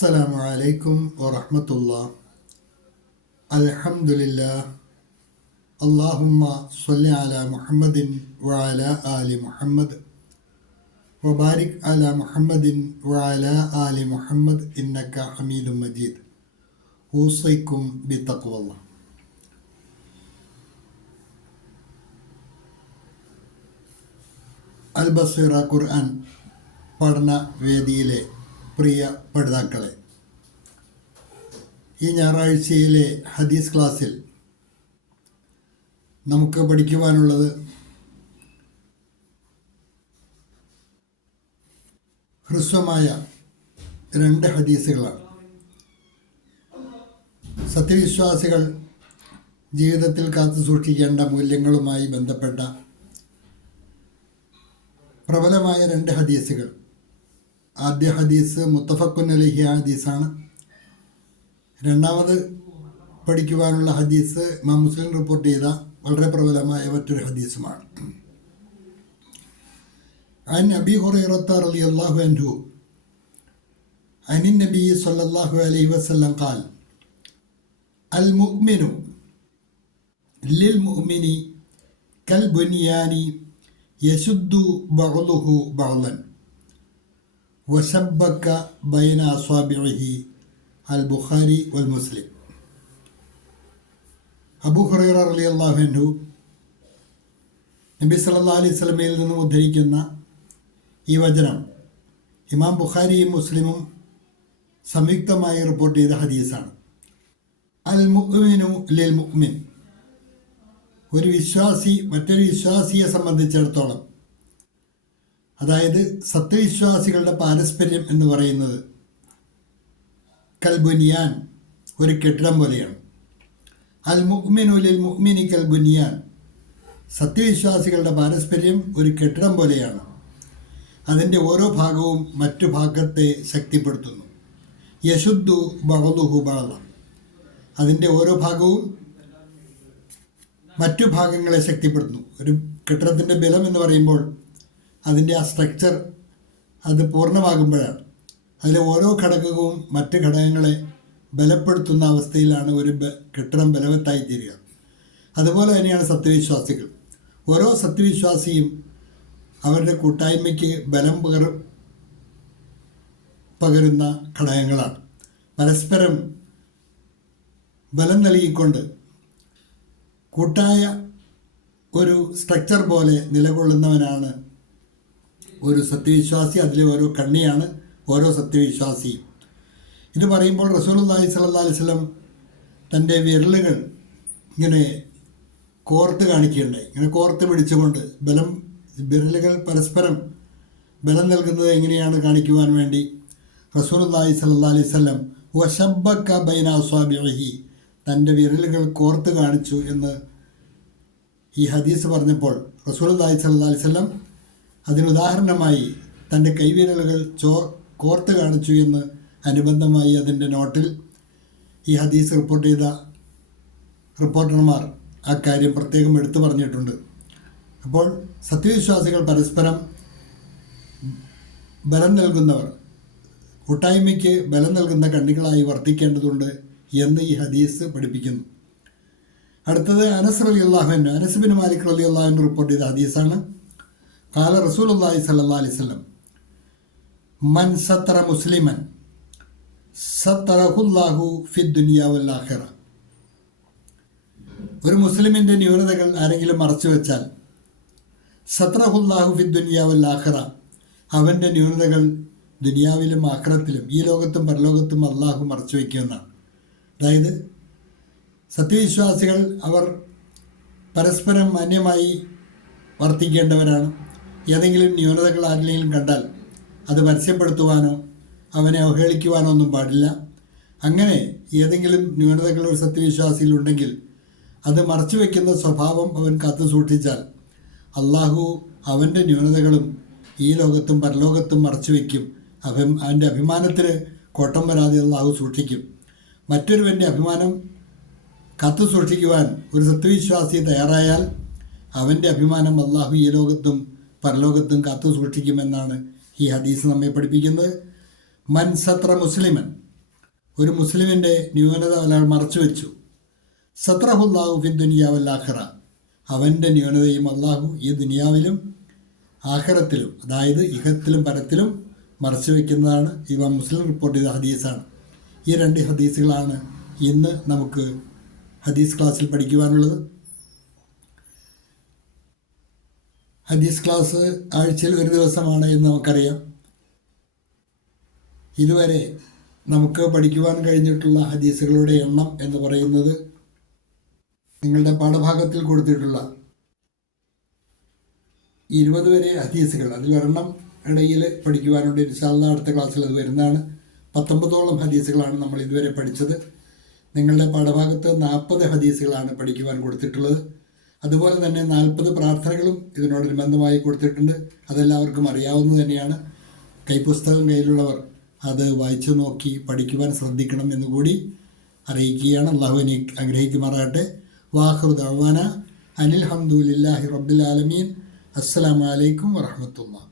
السلام عليكم ورحمة الله الحمد لله اللهم صل على محمد وعلى آل محمد وبارك على محمد وعلى آل محمد إنك حميد مجيد أوصيكم بتقوى الله അൽ ബസീറ ഖുർആൻ പഠന വേദിയിലെ പ്രിയ പഠിതാക്കളെ ഈ ഞായറാഴ്ചയിലെ ഹദീസ് ക്ലാസ്സിൽ നമുക്ക് പഠിക്കുവാനുള്ളത് ഹ്രസ്വമായ രണ്ട് ഹദീസുകളാണ്. സത്യവിശ്വാസികൾ ജീവിതത്തിൽ കാത്തു സൂക്ഷിക്കേണ്ട മൂല്യങ്ങളുമായി ബന്ധപ്പെട്ട പ്രബലമായ രണ്ട് ഹദീസുകൾ. ആദ്യ ഹദീസ് മുത്തഫക്കുൻ അലഹി ഹദീസാണ് രണ്ടാമത് പഠിക്കുവാനുള്ള ഹദീസ് ഇമാം മുസ്ലിം റിപ്പോർട്ട് ചെയ്ത വളരെ പ്രബലമായ മറ്റൊരു ഹദീസുമാണ് عن أبي هريرة رضي الله عنه عن النبي صلى الله عليه وسلم قال المؤمن للمؤمن كالبنيان يشد بعضه بعضا വസബക്ക ബൈന അസ്വാബിഹി അൽ ബുഖാരി വൽ മുസ്ലിം അബു ഹുറൈറ അലി അള്ളാഹു നബി സല്ലാ അലൈഹി സ്വലമയിൽ നിന്നും ഉദ്ധരിക്കുന്ന ഈ വചനം ഇമാം ബുഖാരിയും മുസ്ലിമും സംയുക്തമായി റിപ്പോർട്ട് ചെയ്ത ഹദീസാണ്. അൽ മുഅ്മിനു ലിൽ മുഅ്മിൻ ഒരു വിശ്വാസി മറ്റൊരു വിശ്വാസിയെ സംബന്ധിച്ചിടത്തോളം അതായത് സത്യവിശ്വാസികളുടെ പാരസ്പര്യം എന്ന് പറയുന്നത് കൽബുനിയാൻ ഒരു കെട്ടിടം പോലെയാണ്. അൽ മുഅ്മിനുലിൽ മുഹ്മിനി കൽബുനിയാൻ സത്യവിശ്വാസികളുടെ പാരസ്പര്യം ഒരു കെട്ടിടം പോലെയാണ്. അതിന്റെ ഓരോ ഭാഗവും മറ്റു ഭാഗത്തെ ശക്തിപ്പെടുത്തുന്നു. യശുദ്ധു ബഹദുഹു ബഹള. അതിന്റെ ഓരോ ഭാഗവും മറ്റു ഭാഗങ്ങളെ ശക്തിപ്പെടുത്തുന്നു. ഒരു കെട്ടിടത്തിന്റെ ബലം എന്ന് പറയുമ്പോൾ അതിന്റെ ആ സ്ട്രക്ചർ അത് പൂർണമാകുമ്പോഴാണ്. അതിലെ ഓരോ ഘടകവും മറ്റ് ഘടകങ്ങളെ ബലപ്പെടുത്തുന്ന അവസ്ഥയിലാണ് ഒരു കെട്ടിടം ബലവത്തായി തീരുക അതുപോലെ തന്നെയാണ് സത്യവിശ്വാസികൾ. ഓരോ സത്യവിശ്വാസിയും അവരുടെ കൂട്ടായ്മയ്ക്ക് ബലം പകർ പകരുന്ന ഘടകങ്ങളാണ്. പരസ്പരം ബലം നൽകിക്കൊണ്ട് കൂട്ടായ ഒരു സ്ട്രക്ചർ പോലെ നിലകൊള്ളുന്നവനാണ് ഒരു സത്യവിശ്വാസി അതിലെ ഓരോ കണ്ണിയാണ് ഓരോ സത്യവിശ്വാസിയും ഇത് പറയുമ്പോൾ റസൂലുള്ളാഹി സ്വല്ലല്ലാഹി അലൈഹി വസല്ലം തന്റെ വിരലുകൾ ഇങ്ങനെ കോർത്ത് കാണിക്കുകയുണ്ടായി. ഇങ്ങനെ കോർത്ത് പിടിച്ചുകൊണ്ട് ബലം വിരലുകൾ പരസ്പരം ബലം നൽകുന്നത് എങ്ങനെയാണ് കാണിക്കുവാൻ വേണ്ടി? റസൂലുള്ളാഹി സ്വല്ലല്ലാഹി അലൈഹി വസല്ലം വശബ്ബക്ക ബൈന അസ്വാബിഹി തന്റെ വിരലുകൾ കോർത്ത് കാണിച്ചു എന്ന് ഈ ഹദീസ് പറഞ്ഞപ്പോൾ റസൂലുള്ളാഹി സ്വല്ലല്ലാഹി അലൈഹി വസല്ലം അതിനുദാഹരണമായി തന്റെ കൈവിരലുകൾ ചോ കോർത്ത് കാണിച്ചു എന്ന് അനുബന്ധമായി അതിന്റെ നോട്ടിൽ ഈ ഹദീസ് റിപ്പോർട്ട് ചെയ്ത റിപ്പോർട്ടർമാർ ആ കാര്യം പ്രത്യേകം എടുത്തു പറഞ്ഞിട്ടുണ്ട്. അപ്പോൾ സത്യവിശ്വാസികൾ പരസ്പരം ബലം നൽകുന്നവർ കൂട്ടായ്മയ്ക്ക് ബലം നൽകുന്ന കണ്ണികളായി വർദ്ധിക്കേണ്ടതുണ്ട് എന്ന് ഈ ഹദീസ് പഠിപ്പിക്കുന്നു. അടുത്തത് അനസ് അലി അള്ളാഹുൻ അനസ് ബിൻ മാലിക് അലി അള്ളാഹുൻ റിപ്പോർട്ട് ചെയ്ത ഹദീസാണ്. കാല അള്ളാഹി സല്ലാ അലൈഹി സ്വലം മൻ സത്തറ മുസ്ലിമൻ സത്തറഹുല്ലാഹു ഫി ദുനിയാവുല്ലാഹിറ ഒരു മുസ്ലിമിന്റെ ന്യൂനതകൾ ആരെങ്കിലും മറച്ചു വെച്ചാൽ സത്രഹുല്ലാഹു ഫി ദുനിയാവുല്ലാഹിറ അവന്റെ ന്യൂനതകൾ ദുനിയാവിലും ആഖിറത്തിലും ഈ ലോകത്തും പരലോകത്തും അള്ളാഹു മറച്ചു വയ്ക്കുമെന്നാണ് അതായത് സത്യവിശ്വാസികൾ അവർ പരസ്പരം മാന്യമായി വർത്തിക്കേണ്ടവരാണ്. ഏതെങ്കിലും ന്യൂനതകൾ ആരിലെങ്കിലും കണ്ടാൽ അത് പരസ്യപ്പെടുത്തുവാനോ അവനെ അവഹേളിക്കുവാനോ ഒന്നും പാടില്ല. അങ്ങനെ ഏതെങ്കിലും ന്യൂനതകൾ ഒരു സത്യവിശ്വാസിയിൽ ഉണ്ടെങ്കിൽ അത് മറച്ചു വയ്ക്കുന്ന സ്വഭാവം അവൻ കാത്തു സൂക്ഷിച്ചാൽ അള്ളാഹു അവന്റെ ന്യൂനതകളും ഈ ലോകത്തും പരലോകത്തും മറച്ചു വയ്ക്കും അഭി അവന്റെ അഭിമാനത്തിന് കോട്ടം വരാതെ അള്ളാഹു സൂക്ഷിക്കും. മറ്റൊരുവന്റെ അഭിമാനം കത്തു സൂക്ഷിക്കുവാൻ ഒരു സത്യവിശ്വാസി തയ്യാറായാൽ അവന്റെ അഭിമാനം അള്ളാഹു ഈ ലോകത്തും പരലോകത്തും കാത്തു സൂക്ഷിക്കുമെന്നാണ് ഈ ഹദീസ് നമ്മെ പഠിപ്പിക്കുന്നത്. മൻ സത്ര മുസ്ലിമൻ. ഒരു മുസ്ലിമിന്റെ ന്യൂനത ഒരാൾ മറച്ചു വെച്ചു സത്രഹുല്ലാഹു ഫി ദുനിയാവല്ലാഖറ അവന്റെ ന്യൂനതയും അള്ളാഹു ഈ ദുനിയാവിലും ആഹ്റത്തിലും അതായത് ഇഹത്തിലും പരത്തിലും മറച്ചു വയ്ക്കുന്നതാണ് ഇവ മുസ്ലിം റിപ്പോർട്ട് ചെയ്ത ഹദീസാണ്. ഈ രണ്ട് ഹദീസുകളാണ് ഇന്ന് നമുക്ക് ഹദീസ് ക്ലാസ്സിൽ പഠിക്കുവാനുള്ളത്. ഹദീസ് ക്ലാസ് ആഴ്ചയിൽ ഒരു ദിവസമാണ് എന്ന് നമുക്കറിയാം. ഇതുവരെ നമുക്ക് പഠിക്കുവാൻ കഴിഞ്ഞിട്ടുള്ള ഹദീസുകളുടെ എണ്ണം എന്ന് പറയുന്നത് നിങ്ങളുടെ പാഠഭാഗത്തിൽ കൊടുത്തിട്ടുള്ള ഇരുപത് വരെ ഹദീസുകൾ. അതിൽ ഒരെണ്ണം ഇടയിൽ പഠിക്കുവാനുണ്ട്. ഇൻഷാല്ല അടുത്ത ക്ലാസ്സിൽ അത് വരുന്നതാണ്. പത്തൊമ്പതോളം ഹദീസുകളാണ് നമ്മൾ ഇതുവരെ പഠിച്ചത്. നിങ്ങളുടെ പാഠഭാഗത്ത് നാൽപ്പത് ഹദീസുകളാണ് പഠിക്കുവാൻ കൊടുത്തിട്ടുള്ളത്. അതുപോലെ തന്നെ നാൽപ്പത് പ്രാർത്ഥനകളും ഇതിനോടനുബന്ധമായി കൊടുത്തിട്ടുണ്ട്. അതെല്ലാവർക്കും അറിയാവുന്നത് തന്നെയാണ്. കൈപുസ്തകം കയ്യിലുള്ളവർ അത് വായിച്ചു നോക്കി പഠിക്കുവാൻ ശ്രദ്ധിക്കണം എന്നുകൂടി അറിയിക്കുകയാണ്. അള്ളാഹുവിനെ അനുഗ്രഹിക്കുമാറാകട്ടെ. വാഹൃ ദവാന അനിൽ ഹംദുലില്ലാഹി റബ്ബിൽ ആലമീൻ. അസ്സലാമലൈക്കും വറഹമത്തുള്ള